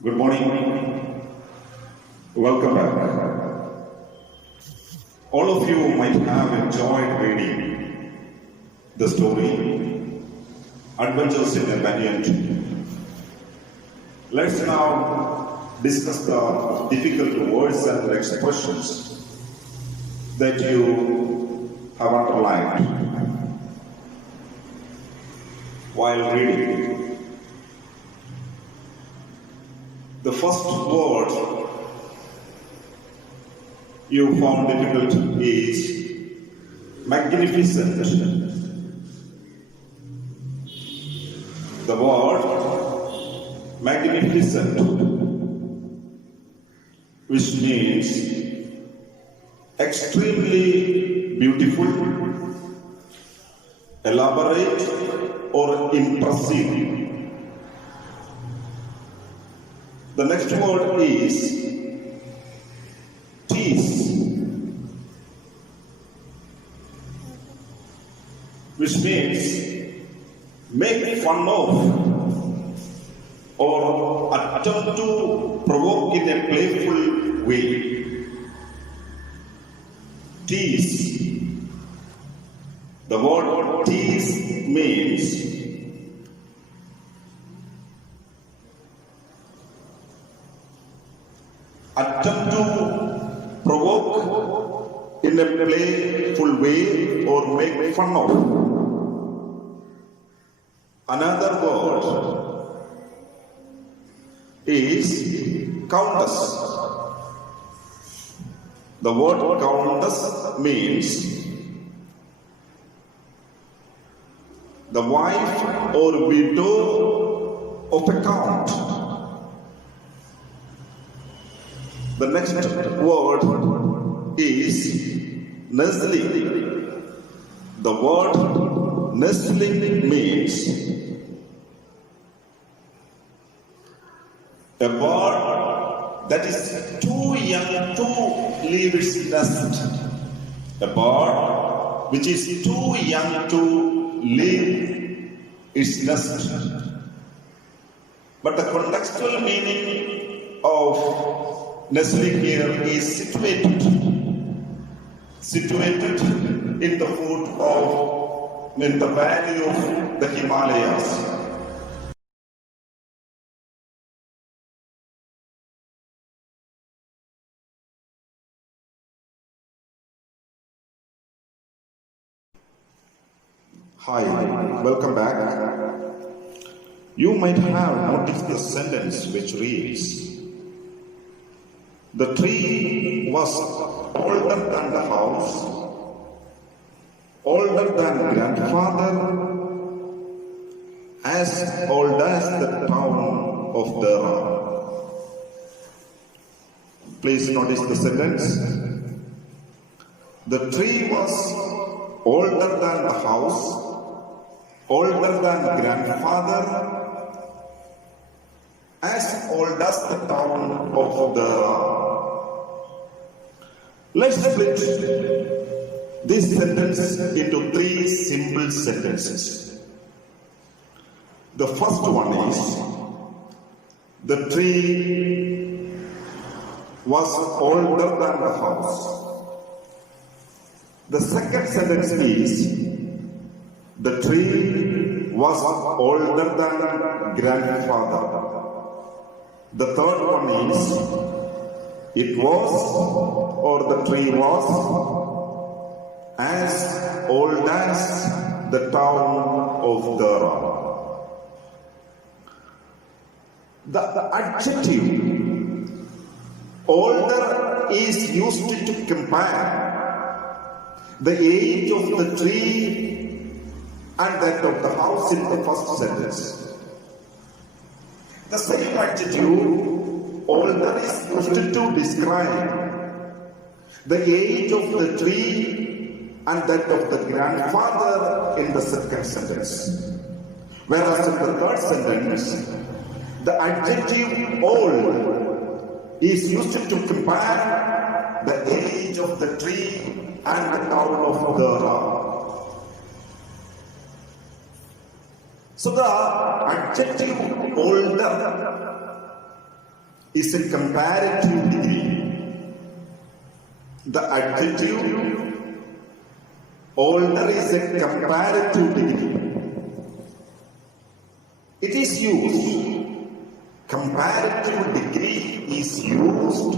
Good morning. Welcome back. All of you might have enjoyed reading the story Adventures in a Banyan Tree. Let's now discuss the difficult words and expressions that you have underlined while reading. The first word you found difficult is magnificent. The word magnificent, which means extremely beautiful, elaborate, or impressive. The next word is tease, which means make fun of or attempt to provoke in a playful way. Tease. The word tease means attempt to provoke in a playful way or make fun of. Another word is countess. The word countess means the wife or widow of a count. The next word is nestling. The word nestling means a bird that is too young to leave its nest. A bird which is too young to leave its nest. But the contextual meaning of nestling here is situated in the foot of, in the valley of the Himalayas. Hi, welcome back. You might have noticed the sentence which reads, the tree was older than the house, older than grandfather, as old as the town of Dara. Please notice the sentence. The tree was older than the house, older than grandfather, as old as the town of Dara. Let's split this sentence into three simple sentences. The first one is, the tree was older than the house. The second sentence is, the tree was older than grandfather. The third one is, it was, or the tree was, as old as the town of Dara. The adjective older is used to compare the age of the tree and that of the house in the first sentence. The same adjective older is used to describe the age of the tree and that of the grandfather in the second sentence. Whereas in the third sentence, the adjective old is used to compare the age of the tree and the town of Dara. So the adjective older is a comparative degree. The adjective older is a comparative degree. It is used. Comparative degree is used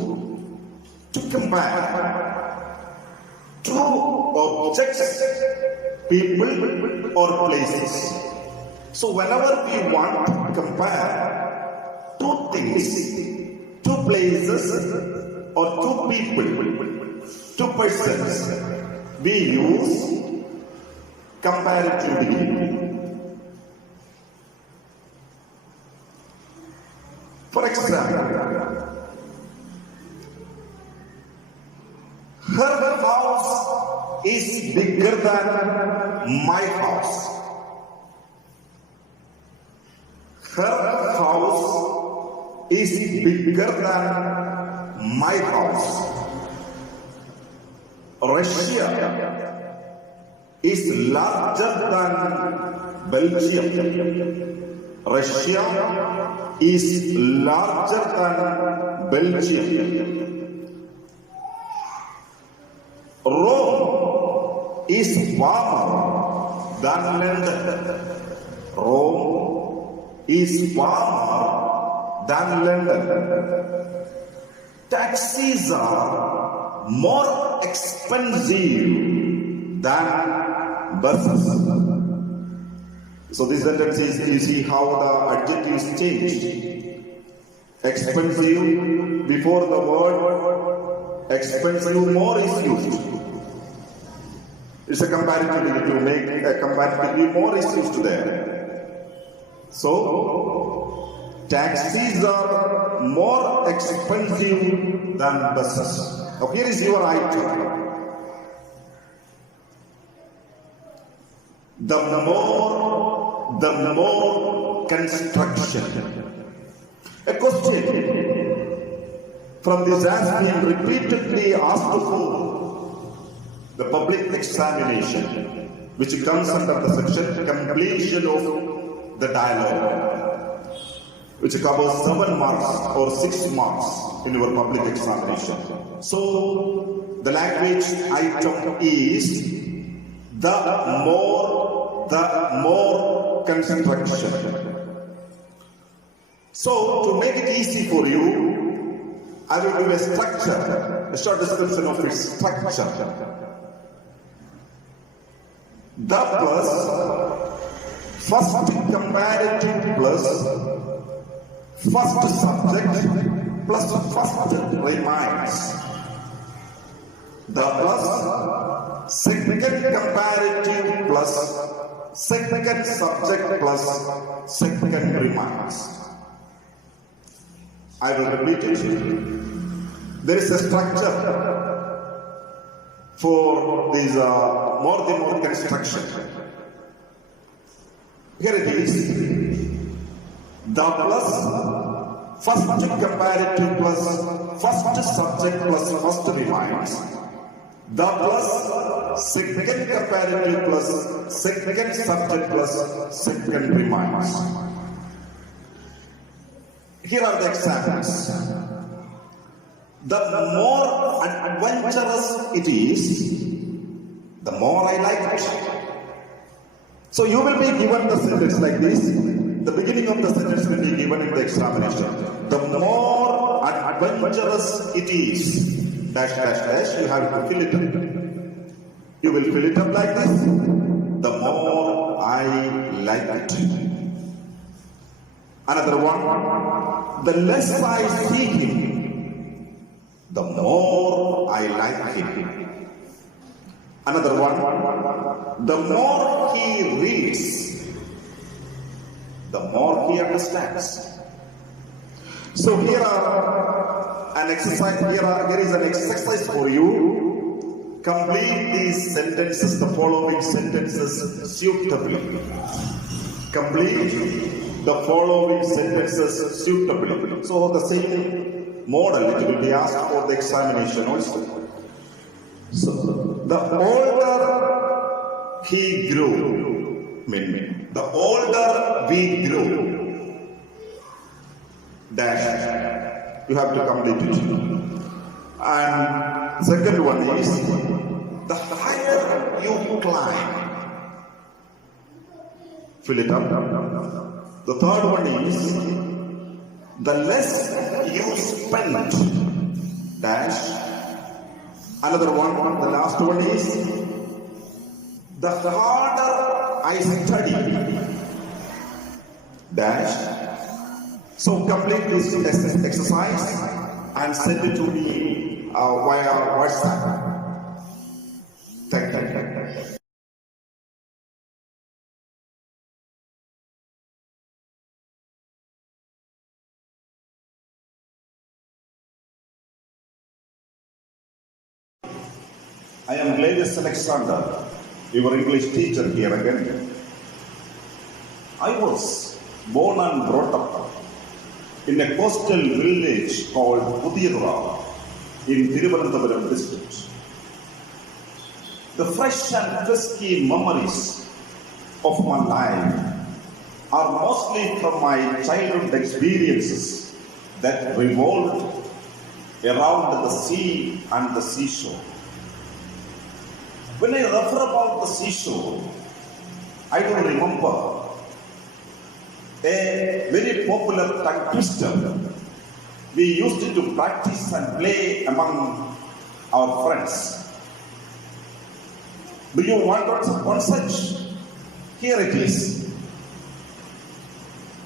to compare two objects, people, or places. So whenever we want to compare two things, two places, or two people, two persons, we use comparative degree. For example, her house is bigger than my house. Her house is bigger than my house. Russia is larger than Belgium. Russia is larger than Belgium. Rome is warmer than London. Rome is warmer than London. Taxis are more expensive than buses. So this sentence is, you see how the adjectives changed. Expensive, before the word expensive, more is used. It's a comparative degree. To make a comparative degree, more is used there. So, taxis are more expensive than buses. Now here is your item. The more construction. A question from this has been repeatedly asked for the public examination, which comes under the section completion of the dialogue, which covers 7 marks or 6 marks in your public examination. So the language item is the more construction. So to make it easy for you, I will give a structure, a short description of its structure. The plus, first comparative plus, first subject plus first remains. The plus, second comparative plus, second subject plus, second remains. I will repeat it. There is a structure for this more construction. Here it is. The plus, first comparative plus, first subject plus first remains. The plus, second comparative plus, second subject plus, second remains. Here are the examples. The more adventurous it is, the more I like it. So you will be given the sentence like this. The beginning of the sentence will be given in the examination. The more adventurous it is, dash, dash, dash, you have to fill it up. You will fill it up like this. The more I like it. Another one. The less I see him, the more I like him. Another one. The more he reads, the more he understands. So here are an exercise. There is an exercise for you. Complete these sentences, the following sentences suitably. Complete the following sentences suitably. So the same model, it will be asked for the examination also. So the older he grew, the older we grew, dash. you have to complete it. And second one is, the higher you climb, fill it up. The third one is, the less you spend, dash. Another one, the last one is, the harder I study, dash. So complete this exercise and send it to me via WhatsApp. Thank you. I am Gladys Alexander, your English teacher here again. I was born and brought up in a coastal village called Pudiyadura in Thiruvananthapuram district. The fresh and frisky memories of my life are mostly from my childhood experiences that revolved around the sea and the seashore. When I refer about the seashore, I do remember a very popular tongue twister we used to practice and play among our friends. Do you want one such? Here it is.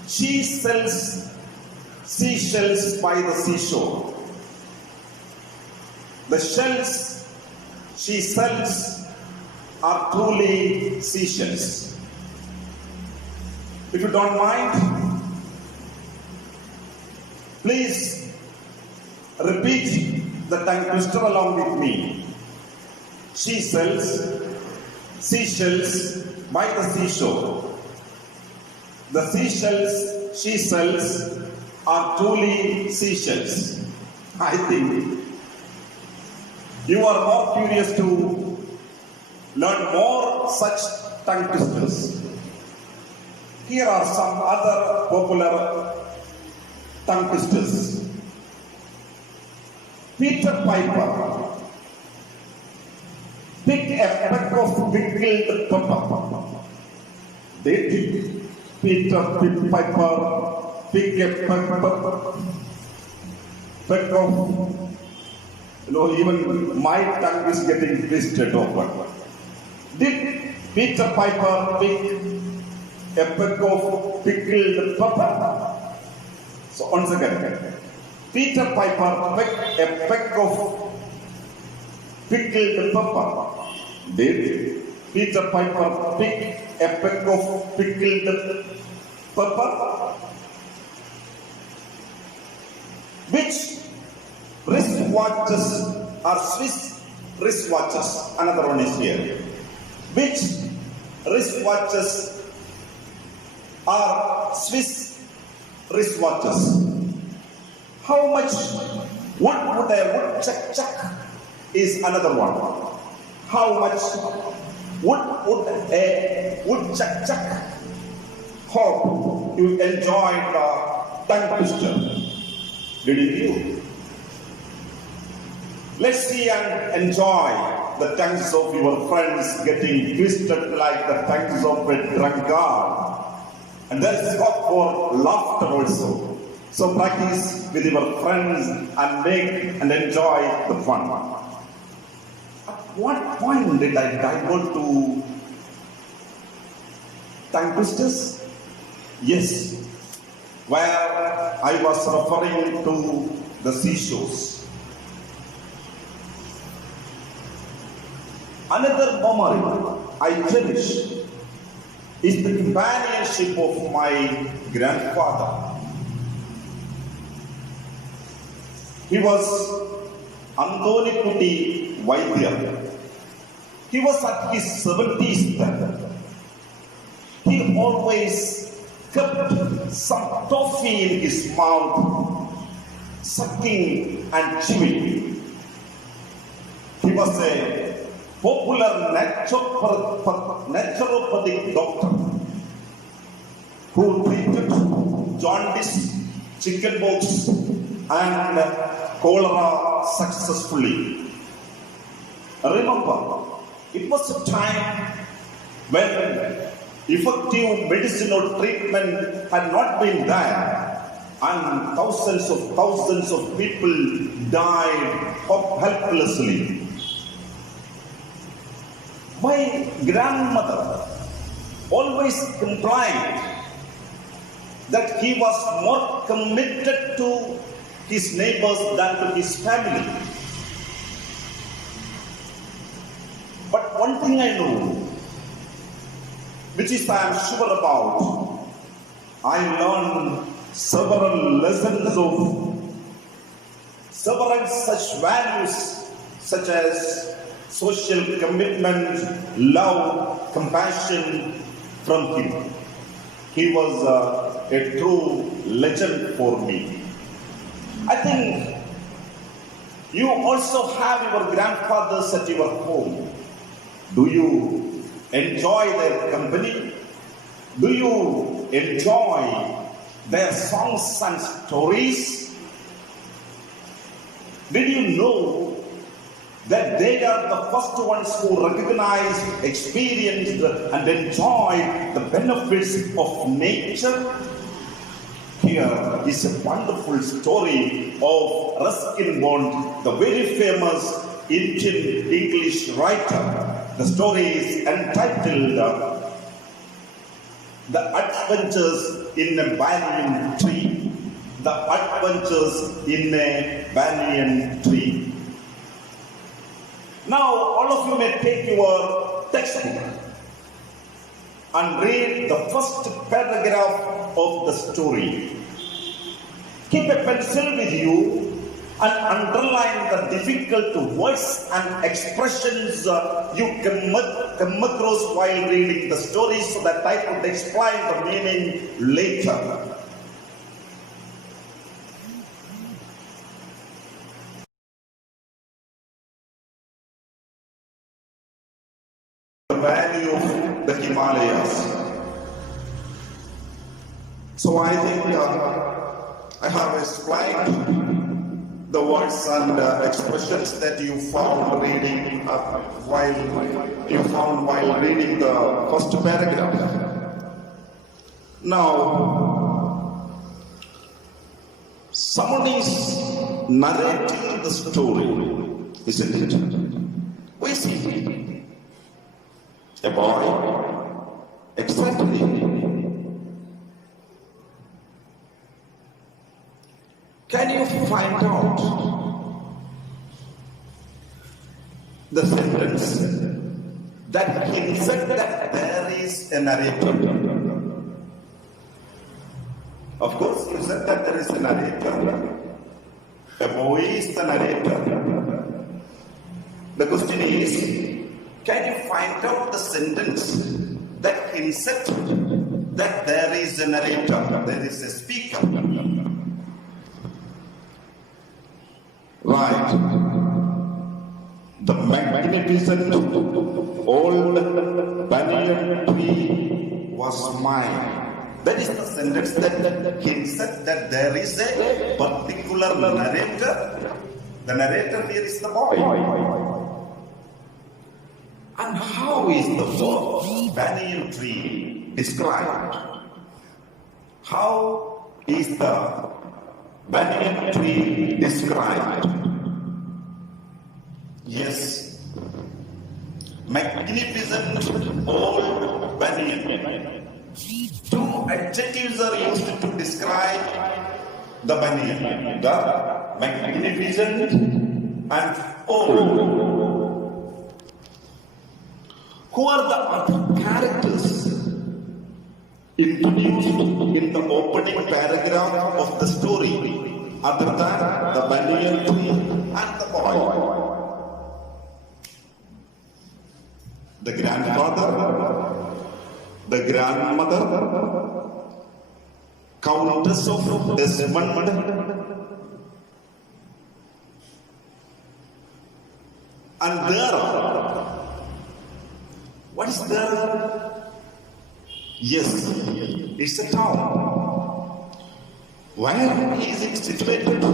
She sells seashells by the seashore. The shells she sells are truly seashells. If you don't mind, please repeat the tongue twister along with me. She sells seashells by the seashore. The seashells she sells are truly seashells. I think you are more curious to learn more such tongue twisters. Here are some other popular tongue twisters. Peter Piper picked a peck of pickled pepper. Did Peter Piper pick a peck of, even my tongue is getting twisted open. Did Peter Piper pick a peck of pickled pepper? So once again, Peter Piper picked a peck of pickled pepper. Did Peter Piper pick a peck of pickled pepper? Which wristwatches are Swiss wristwatches? Another one is here. Which wristwatches are Swiss wristwatches? How much wood would a woodchuck is another one. How much wood would a woodchuck? Hope you enjoyed the tongue twister. Didn't you? Let's see and enjoy the tongues of your friends getting twisted like the tongues of a drunkard. And there's scope for laughter also. So practice with your friends and make and enjoy the fun. At what point did I divert to tongue twisters? Yes, where I was referring to the seashores. Another memory I cherish is the companionship of my grandfather. He was Andonikuti Vaidya. He was at his 70s then. He always kept some toffee in his mouth, sucking and chewing. He was a popular naturopathic doctor who treated jaundice, chickenpox, and cholera successfully. Remember, it was a time when effective medicinal treatment had not been there, and thousands of people died helplessly. My grandmother always complained that he was more committed to his neighbors than to his family. But one thing I know, which is I am sure about, I learned several lessons of several such values such as social commitment, love, compassion from him. He was a true legend for me. I think you also have your grandfathers at your home. Do you enjoy their company? Do you enjoy their songs and stories? Did you know that they are the first ones who recognized, experienced, and enjoyed the benefits of nature? Here is a wonderful story of Ruskin Bond, the very famous Indian English writer. The story is entitled The Adventures in a Banyan Tree. The Adventures in a Banyan Tree. Now, all of you may take your textbook and read the first paragraph of the story. Keep a pencil with you and underline the difficult words and expressions you come across while reading the story so that I could explain the meaning later. The value of the Himalayas. So I think I have explained the words and expressions that you found while reading the first paragraph. Now, someone is narrating the story, isn't it? We see a boy excitedly. Can you find out the sentence that hints at that there is a narrator? Of course, you said that there is a narrator. A boy is the narrator. The question is, can you find out the sentence that hints at that there is a narrator, there is a speaker? Right. The magnificent old banyan tree was mine. That is the sentence that hints at that there is a particular narrator. The narrator here is the boy. And how is the banyan tree described? How is the banyan tree described? Yes, magnificent old banyan. Two adjectives are used to describe the banyan: the magnificent and old. Who are the other characters introduced in the opening paragraph of the story other than the banyan tree and the boy? The grandfather, the grandmother, Countess of Desmond, and there, what is there? Yes, it's a town. Where is it situated?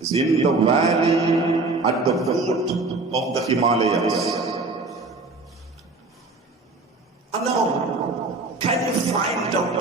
It's in the valley at the foot of the Himalayas. And now, can you find out